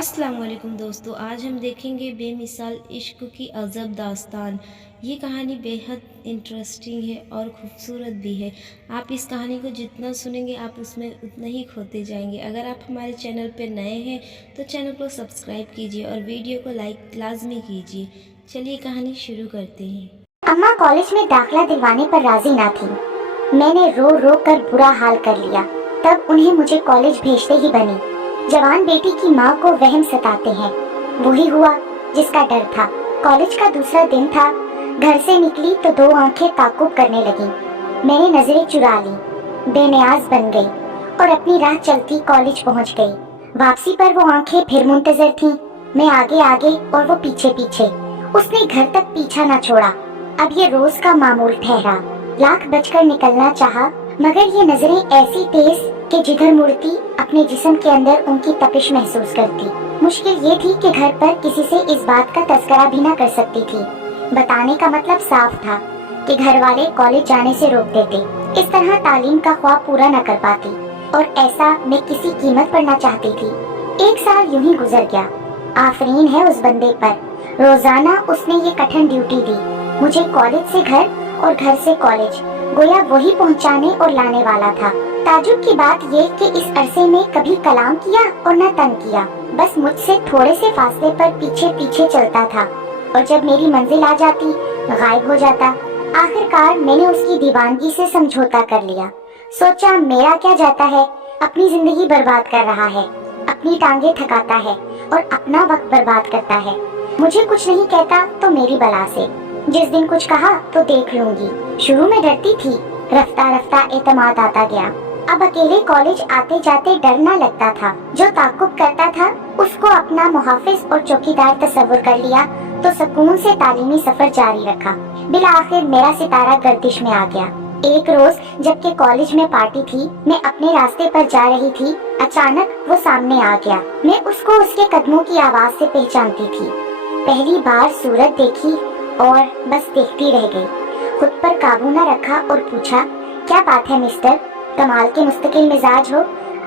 अस्सलाम वालेकुम दोस्तों, आज हम देखेंगे बेमिसाल इश्क की अजब दास्तान। ये कहानी बेहद इंटरेस्टिंग है और ख़ूबसूरत भी है। आप इस कहानी को जितना सुनेंगे आप उसमें उतना ही खोते जाएंगे। अगर आप हमारे चैनल पर नए हैं तो चैनल को सब्सक्राइब कीजिए और वीडियो को लाइक लाजमी कीजिए। चलिए कहानी शुरू करते हैं। अम्मा कॉलेज में दाखिला दिलवाने पर राजी ना थी। मैंने रो रो कर बुरा हाल कर लिया, तब उन्हें मुझे कॉलेज भेजते ही बनी। जवान बेटी की माँ को वहम सताते हैं। वही हुआ जिसका डर था। कॉलेज का दूसरा दिन था। घर से निकली तो दो आंखें ताकुब करने लगी। मैंने नजरें चुरा ली, बेनियाज बन गई और अपनी राह चलती कॉलेज पहुंच गई। वापसी पर वो आंखें फिर मुंतजर थीं। मैं आगे आगे और वो पीछे पीछे। उसने घर तक पीछा न छोड़ा। अब ये रोज का मामूल ठहरा। लाख बचकर निकलना चाहा, मगर ये नजरें ऐसी तेज कि जिधर मुड़ती अपने जिस्म के अंदर उनकी तपिश महसूस करती। मुश्किल ये थी कि घर पर किसी से इस बात का तज़किरा भी न कर सकती थी। बताने का मतलब साफ था कि घर वाले कॉलेज जाने से रोक देते। इस तरह तालीम का ख्वाब पूरा न कर पाती, और ऐसा मैं किसी कीमत पर न चाहती थी। एक साल यूं ही गुजर गया। आफरीन है उस बंदे पर। रोजाना उसने ये कठिन ड्यूटी दी, मुझे कॉलेज से घर और घर से कॉलेज, गोया वही पहुंचाने और लाने वाला था। ताजुब की बात ये कि इस अरसे में कभी कलाम किया और न तंग किया, बस मुझसे थोड़े से फासले पर पीछे पीछे चलता था, और जब मेरी मंजिल आ जाती गायब हो जाता। आखिरकार मैंने उसकी दीवानगी से समझौता कर लिया। सोचा मेरा क्या जाता है, अपनी जिंदगी बर्बाद कर रहा है, अपनी टांगे थकाता है और अपना वक्त बर्बाद करता है। मुझे कुछ नहीं कहता तो मेरी बला से, जिस दिन कुछ कहा तो देख लूंगी। शुरू में डरती थी, रफ्ता रफ्ता एतमाद आता गया। अब अकेले कॉलेज आते जाते डर न लगता था। जो ताकुब करता था उसको अपना मुहाफिज और चौकीदार तस्वुर कर लिया तो सुकून से तालीमी सफर जारी रखा। बिल आखिर मेरा सितारा गर्दिश में आ गया। एक रोज जबकि कॉलेज में पार्टी थी, मैं अपने रास्ते पर जा रही थी। अचानक वो सामने आ गया। मैं उसको उसके कदमों की आवाज से पहचानती थी। पहली बार सूरत देखी और बस देखती रह गई। खुद पर काबू न रखा और पूछा, क्या बात है मिस्टर, कमाल के मुस्तकिल मिजाज हो,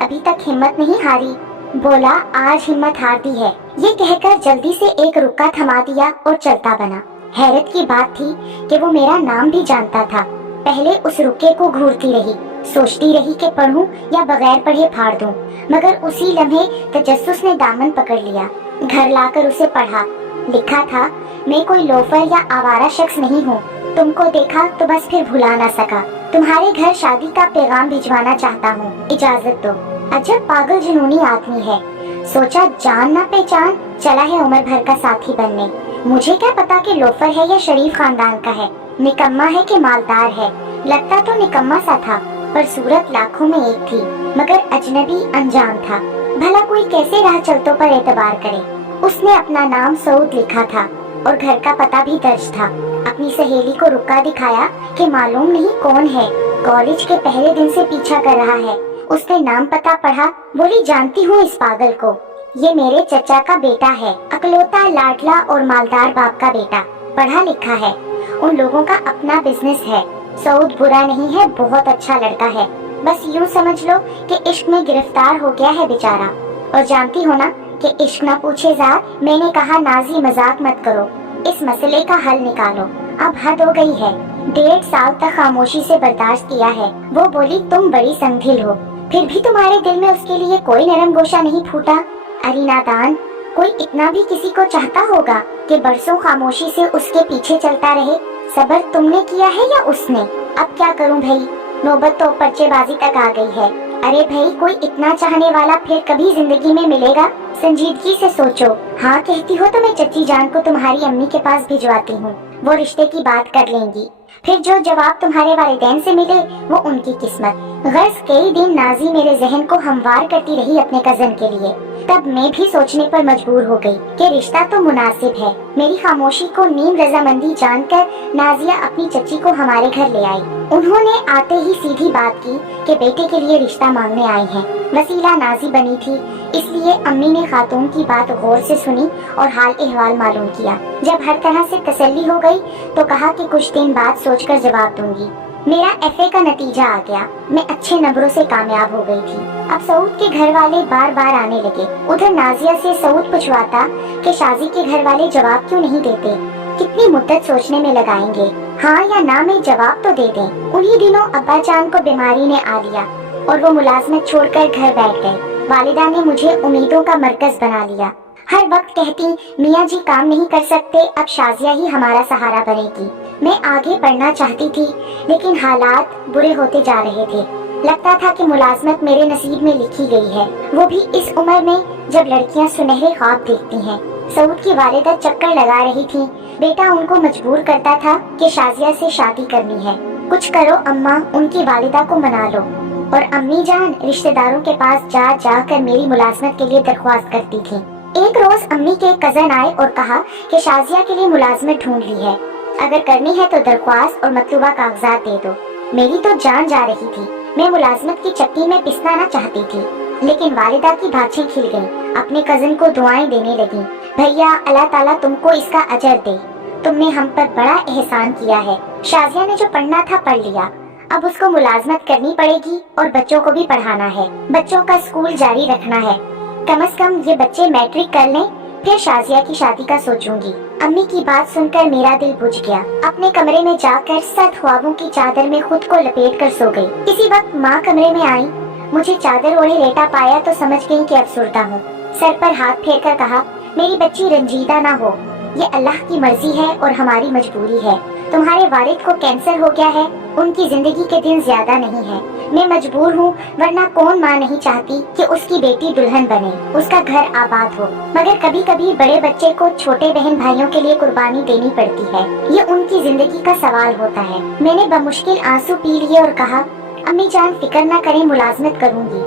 अभी तक हिम्मत नहीं हारी? बोला, आज हिम्मत हार दी है। ये कहकर जल्दी से एक रुक्का थमा दिया और चलता बना। हैरत की बात थी कि वो मेरा नाम भी जानता था। पहले उस रुक्के को घूरती रही, सोचती रही कि पढ़ूं या बगैर पढ़े फाड़ दूं, मगर उसी लम्हे तजस्सुस ने दामन पकड़ लिया। घर लाकर उसे पढ़ा। लिखा था, मैं कोई लोफर या आवारा शख्स नहीं हूँ। तुमको देखा तो बस फिर भुला ना सका। तुम्हारे घर शादी का पैगाम भिजवाना चाहता हूँ, इजाजत दो। अजब पागल जुनूनी आदमी है। सोचा जान ना पहचान चला है उम्र भर का साथी बनने। मुझे क्या पता कि लोफर है या शरीफ खानदान का है, निकम्मा है कि मालदार है। लगता तो निकम्मा सा था, पर सूरत लाखों में एक थी, मगर अजनबी अनजान था। भला कोई कैसे राह चलतों पर एतबार करे। उसने अपना नाम सऊद लिखा था और घर का पता भी दर्ज था। अपनी सहेली को रुक्का दिखाया कि मालूम नहीं कौन है, कॉलेज के पहले दिन से पीछा कर रहा है। उसने नाम पता पढ़ा। बोली, जानती हूँ इस पागल को, ये मेरे चचा का बेटा है, अकलौता लाडला और मालदार बाप का बेटा, पढ़ा लिखा है। उन लोगों का अपना बिजनेस है। सऊद बुरा नहीं है, बहुत अच्छा लड़का है। बस यूँ समझ लो कि इश्क में गिरफ्तार हो गया है बेचारा। और जानती हो ना कि इश्क ना पूछे ज़ात। मैंने कहा नाजी मजाक मत करो, इस मसले का हल निकालो। अब हद हो गई है। 1.5 साल तक खामोशी से बर्दाश्त किया है। वो बोली, तुम बड़ी संभल हो, फिर भी तुम्हारे दिल में उसके लिए कोई नरम गोशा नहीं फूटा। अरे नादान, कोई इतना भी किसी को चाहता होगा कि बरसों खामोशी से उसके पीछे चलता रहे? सब्र तुमने किया है या उसने? अब क्या करूं भाई, नौबत तो पर्चेबाजी तक आ गई है। अरे भाई, कोई इतना चाहने वाला फिर कभी जिंदगी में मिलेगा? संजीदगी से सोचो। हाँ कहती हो तो मैं चच्ची जान को तुम्हारी अम्मी के पास भिजवाती हूँ, वो रिश्ते की बात कर लेंगी। फिर जो जवाब तुम्हारे वालिदैन से मिले वो उनकी किस्मत। गर्ज कई दिन नाजी मेरे जहन को हमवार करती रही अपने कजन के लिए। तब मैं भी सोचने पर मजबूर हो गई कि रिश्ता तो मुनासिब है। मेरी खामोशी को नीम रजामंदी जानकर नाजिया अपनी चच्ची को हमारे घर ले आई। उन्होंने आते ही सीधी बात की कि बेटे के लिए रिश्ता मांगने आई हैं। वसीला नाजी बनी थी, इसलिए अम्मी ने खातून की बात गौर से सुनी और हाल अहवाल मालूम किया। जब हर तरह से तसल्ली हो गई तो कहा कि कुछ दिन बाद सोचकर जवाब दूंगी। मेरा एफए का नतीजा आ गया। मैं अच्छे नंबरों से कामयाब हो गई थी। अब सऊद के घर वाले बार बार आने लगे। उधर नाजिया से सऊद पूछवाता कि शाजी के घर वाले जवाब क्यों नहीं देते, कितनी मुद्दत सोचने में लगाएंगे, हाँ या ना में जवाब तो दे दें। उन्हीं दिनों अब्बा जान को बीमारी ने आ लिया और वो मुलाजमत छोड़कर घर बैठ गए। वालिदा ने मुझे उम्मीदों का मरकज बना लिया। हर वक्त कहती, मियाँ जी काम नहीं कर सकते, अब शाजिया ही हमारा सहारा बनेगी। मैं आगे पढ़ना चाहती थी लेकिन हालात बुरे होते जा रहे थे। लगता था कि मुलाजमत मेरे नसीब में लिखी गई है, वो भी इस उम्र में जब लड़कियां सुनहरे ख्वाब देखती हैं। सऊद की वालिदा चक्कर लगा रही थी। बेटा उनको मजबूर करता था कि शाजिया से शादी करनी है। कुछ करो अम्मा, उनकी वालिदा को मना लो। और अम्मी जान रिश्तेदारों के पास जा जा कर मेरी मुलाजमत के लिए दरख्वास्त करती थी। एक रोज अम्मी के कजन आए और कहा कि शाजिया के लिए मुलाजमत ढूंढ ली है, अगर करनी है तो दरख्वास्त और मतलूबा कागजात दे दो। मेरी तो जान जा रही थी। मैं मुलाजमत की चक्की में पिसना न चाहती थी, लेकिन वालिदा की बाछें खिल गईं। अपने कजन को दुआएं देने लगी, भैया अल्लाह ताला तुमको इसका अजर दे, तुमने हम पर बड़ा एहसान किया है। शाजिया ने जो पढ़ना था पढ़ लिया, अब उसको मुलाजमत करनी पड़ेगी और बच्चों को भी पढ़ाना है। बच्चों का स्कूल जारी रखना है। कम से कम ये बच्चे मैट्रिक कर लें, फिर शाजिया की शादी का सोचूंगी। अम्मी की बात सुनकर मेरा दिल बुझ गया। अपने कमरे में जाकर सख्त ख्वाबों की चादर में खुद को लपेट कर सो गई। किसी वक्त माँ कमरे में आई, मुझे चादर ओढ़े लेटा पाया तो समझ गई कि अफसुर्दा हूँ। सर पर हाथ फेर कर कहा, मेरी बच्ची रंजीदा ना हो, ये अल्लाह की मर्जी है और हमारी मजबूरी है। तुम्हारे वालिद को कैंसर हो गया है, उनकी जिंदगी के दिन ज्यादा नहीं है। मैं मजबूर हूँ, वरना कौन माँ नहीं चाहती कि उसकी बेटी दुल्हन बने, उसका घर आबाद हो। मगर कभी कभी बड़े बच्चे को छोटे बहन भाइयों के लिए कुर्बानी देनी पड़ती है, ये उनकी जिंदगी का सवाल होता है। मैंने बमुश्किल आंसू पी लिए और कहा, अम्मी जान फिक्र न करें, मुलाजमत करूँगी,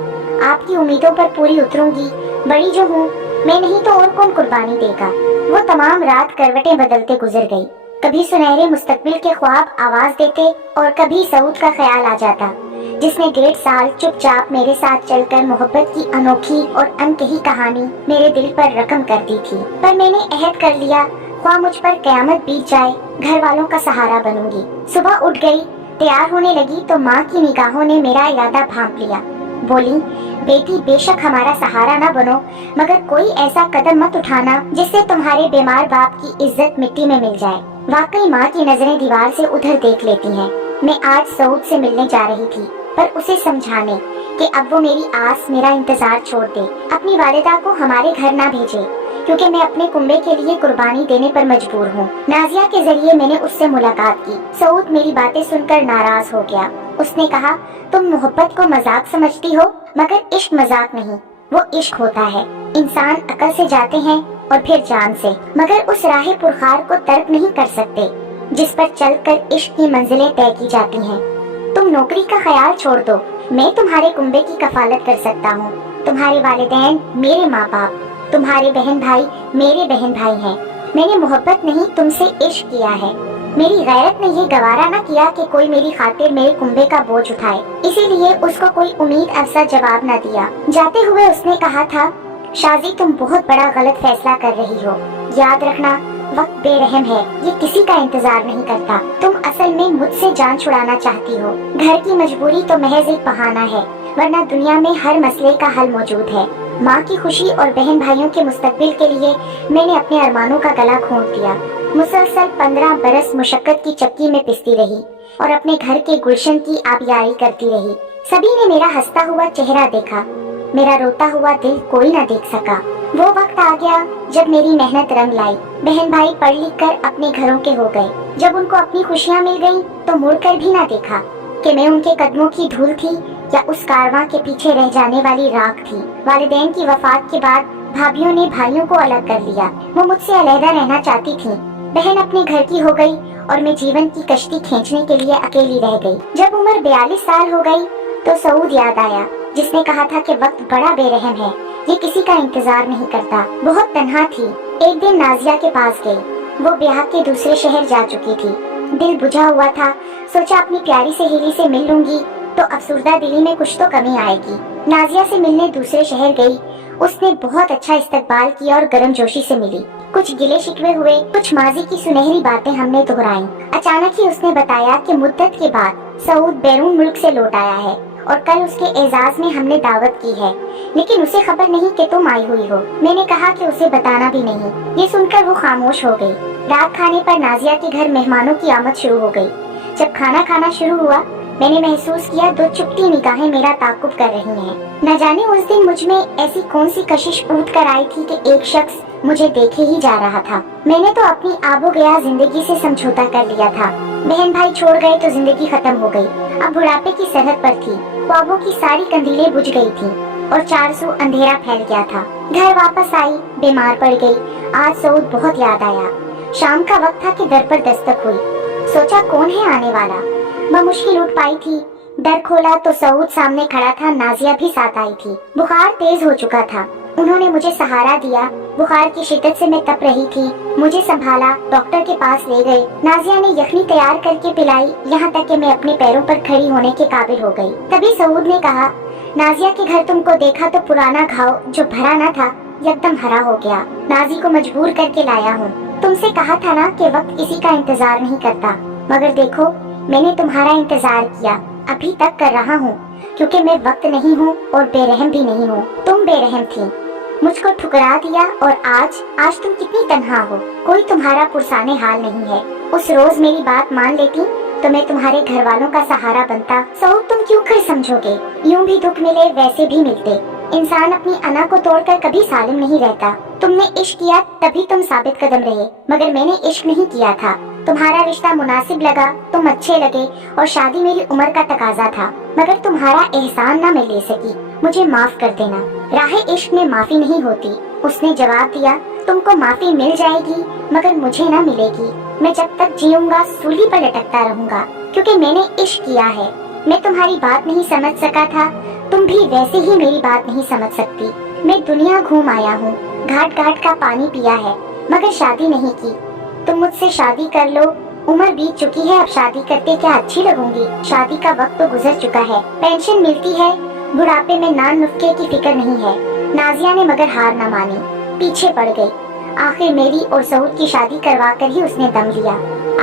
आपकी उम्मीदों पर पूरी उतरूंगी। बड़ी जो हूँ मैं, नहीं तो और कौन कुर्बानी देगा। वो तमाम रात करवटें बदलते गुजर गई। कभी सुनहरे मुस्तकबिल के ख्वाब आवाज देते और कभी सऊद का ख्याल आ जाता, जिसने 1.5 साल चुपचाप मेरे साथ चलकर मोहब्बत की अनोखी और अनकही कहानी मेरे दिल पर रकम कर दी थी। पर मैंने अहद कर लिया, ख्वाह मुझ पर कयामत बीत जाए, घर वालों का सहारा बनूंगी। सुबह उठ गई, तैयार होने लगी तो माँ की निगाहों ने मेरा इरादा भांप लिया। बोली, बेटी बेशक हमारा सहारा ना बनो, मगर कोई ऐसा कदम मत उठाना जिससे तुम्हारे बीमार बाप की इज्जत मिट्टी में मिल जाए। वाकई माँ की नजरें दीवार से उधर देख लेती हैं। मैं आज सऊद से मिलने जा रही थी, पर उसे समझाने कि अब वो मेरी आस मेरा इंतजार छोड़ दे, अपनी वालिदा को हमारे घर ना भेजे, क्योंकि मैं अपने कुंबे के लिए कुर्बानी देने पर मजबूर हूँ। नाजिया के जरिए मैंने उससे मुलाकात की। सऊद मेरी बातें सुनकर नाराज हो गया। उसने कहा, तुम मोहब्बत को मजाक समझती हो, मगर इश्क मजाक नहीं, वो इश्क होता है। इंसान अकल से जाते हैं और फिर जान से, मगर उस राह पुरखार को तर्क नहीं कर सकते जिस पर चलकर इश्क की मंजिलें तय की जाती हैं। तुम नौकरी का ख्याल छोड़ दो, मैं तुम्हारे कुंबे की कफालत कर सकता हूँ। तुम्हारे वालिदैन मेरे माँ बाप, तुम्हारे बहन भाई मेरे बहन भाई हैं। मैंने मोहब्बत नहीं तुमसे इश्क किया है। मेरी गैरत ने ये गवारा न किया कि कोई मेरी खातिर मेरे कुंबे का बोझ उठाए, इसीलिए उसको कोई उम्मीद अफजा जवाब न दिया। जाते हुए उसने कहा था, शाजी तुम बहुत बड़ा गलत फैसला कर रही हो। याद रखना, वक्त बेरहम है, ये किसी का इंतजार नहीं करता। तुम असल में मुझसे जान छुड़ाना चाहती हो। घर की मजबूरी तो महज एक बहाना है, वरना दुनिया में हर मसले का हल मौजूद है। माँ की खुशी और बहन भाइयों के मुस्तकबिल के लिए मैंने अपने अरमानों का गला घोंट दिया। मुसलसल 15 बरस मुशक्कत की चक्की में पिसती रही और अपने घर के गुलशन की आबियारी करती रही। सभी ने मेरा हंसता हुआ चेहरा देखा, मेरा रोता हुआ दिल कोई न देख सका। वो वक्त आ गया जब मेरी मेहनत रंग लाई। बहन भाई पढ़ लिख कर अपने घरों के हो गए। जब उनको अपनी खुशियाँ मिल गयी तो मुड़कर भी न देखा कि मैं उनके कदमों की धूल थी या उस कारवां के पीछे रह जाने वाली राख थी। वालिदैन की वफात के बाद भाभीियों ने भाइयों को अलग कर लिया। वो मुझसे अलहदा रहना चाहती थी। बहन अपने घर की हो गई और मैं जीवन की कश्ती खींचने के लिए अकेली रह गई। जब उम्र 42 साल हो गई तो सऊद याद आया, जिसने कहा था कि वक्त बड़ा बेरहम है, ये किसी का इंतजार नहीं करता। बहुत तन्हा थी। एक दिन नाजिया के पास गई। वो ब्याह के दूसरे शहर जा चुकी थी। दिल बुझा हुआ था। सोचा अपनी प्यारी सहेली से मिल लूंगी तो अफसुर्दा दिली में कुछ तो कमी आएगी। नाजिया से मिलने दूसरे शहर गई उसने बहुत अच्छा इस्तकबाल किया और गर्मजोशी से मिली। कुछ गिले शिकवे हुए, कुछ माजी की सुनहरी बातें हमने दोहराई। अचानक ही उसने बताया कि मुद्दत के बाद सऊद बैरून मुल्क से लौट आया है और कल उसके एजाज में हमने दावत की है, लेकिन उसे खबर नहीं कि तुम आई हुई हो। मैंने कहा कि उसे बताना भी नहीं। ये सुनकर वो खामोश हो गई। रात खाने पर नाजिया के घर मेहमानों की आमद शुरू हो गई। जब खाना खाना शुरू हुआ, मैंने महसूस किया दो चुपती निगाहें मेरा ताकुब कर रही हैं। न जाने उस दिन मुझ में ऐसी कौन सी कशिश ऊट कर आई थी कि एक शख्स मुझे देखे ही जा रहा था। मैंने तो अपनी आबो गया जिंदगी से समझौता कर लिया था। बहन भाई छोड़ गए तो जिंदगी खत्म हो गई। अब बुढ़ापे की सरहद पर थी। ख्वाबों की सारी कंदीलें बुझ गई थी और चारसू अंधेरा फैल गया था। घर वापस आई, बीमार पड़ गई। आज सऊद बहुत याद आया। शाम का वक्त था कि दर पर दस्तक हुई। सोचा कौन है आने वाला। बमुश्किल उठ पाई थी। दर खोला तो सऊद सामने खड़ा था। नाजिया भी साथ आई थी। बुखार तेज हो चुका था। उन्होंने मुझे सहारा दिया। बुखार की शिद्दत से मैं तप रही थी। मुझे संभाला, डॉक्टर के पास ले गए। नाजिया ने यखनी तैयार करके पिलाई, यहाँ तक कि मैं अपने पैरों पर खड़ी होने के काबिल हो गई। तभी सऊद ने कहा, नाजिया के घर तुमको देखा तो पुराना घाव जो भरा न था एकदम हरा हो गया। नाजी को मजबूर करके लाया हूँ। तुमसे कहा था ना कि वक्त किसी का इंतजार नहीं करता, मगर देखो मैंने तुम्हारा इंतजार किया, अभी तक कर रहा हूँ, क्योंकि मैं वक्त नहीं हूँ और बेरहम भी नहीं हूँ। तुम बेरहम थी, मुझको ठुकरा दिया और आज तुम कितनी तन्हा हो। कोई तुम्हारा पुरसाने हाल नहीं है। उस रोज मेरी बात मान लेती तो मैं तुम्हारे घर वालों का सहारा बनता। सऊद तुम क्यों कर समझोगे। यूं भी दुख मिले वैसे भी मिलते। इंसान अपनी अना को तोड़कर कभी सालिम नहीं रहता। तुमने इश्क किया तभी तुम साबित कदम रहे, मगर मैंने इश्क नहीं किया था। तुम्हारा रिश्ता मुनासिब लगा, तुम अच्छे लगे और शादी मेरी उम्र का तकाजा था, मगर तुम्हारा एहसान ना मैं ले सकी। मुझे माफ कर देना। राहे इश्क में माफी नहीं होती। उसने जवाब दिया, तुमको माफी मिल जाएगी मगर मुझे ना मिलेगी। मैं जब तक जीऊंगा सूली पर लटकता रहूंगा, क्योंकि मैंने इश्क किया है। मैं तुम्हारी बात नहीं समझ सका था, तुम भी वैसे ही मेरी बात नहीं समझ सकती। मैं दुनिया घूम आया हूँ, घाट घाट का पानी पिया है, मगर शादी नहीं की। तुम मुझसे शादी कर लो, उम्र बीत चुकी है, अब शादी करके क्या अच्छी लगूंगी। शादी का वक्त तो गुजर चुका है। पेंशन मिलती है, बुढ़ापे में नान नुस्खे की फिक्र नहीं है। नाजिया ने मगर हार न मानी, पीछे पड़ गई। आखिर मेरी और सऊद की शादी करवा कर ही उसने दम लिया।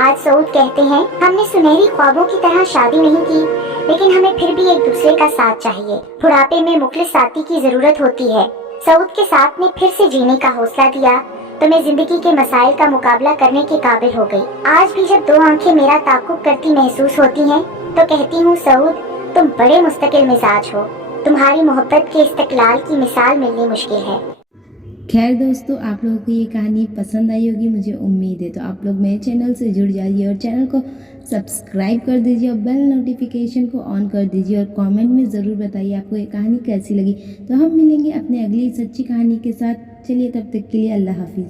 आज सऊद कहते हैं, हमने सुनहरी ख्वाबों की तरह शादी नहीं की, लेकिन हमें फिर भी एक दूसरे का साथ चाहिए। बुढ़ापे में मुखलिस साथी की जरूरत होती है। सऊद के साथ ने फिर से जीने का हौसला दिया तो मैं जिंदगी के मसाइल का मुकाबला करने के काबिल हो गई। आज भी जब दो आंखें मेरा ताकुब करती महसूस होती हैं, तो कहती हूँ, सऊद तुम बड़े मुस्तकिल मिजाज हो। तुम्हारी मोहब्बत के इस्तकलाल की मिसाल मिलनी मुश्किल है। खैर दोस्तों, आप लोगों को ये कहानी पसंद आई होगी, मुझे उम्मीद है। तो आप लोग मेरे चैनल से जुड़ जाइए और चैनल को सब्सक्राइब कर दीजिए और बेल नोटिफिकेशन को ऑन कर दीजिए और कमेंट में ज़रूर बताइए आपको ये कहानी कैसी लगी। तो हम मिलेंगे अपने अगली सच्ची कहानी के साथ। चलिए तब तक के लिए अल्लाह हाफिज़।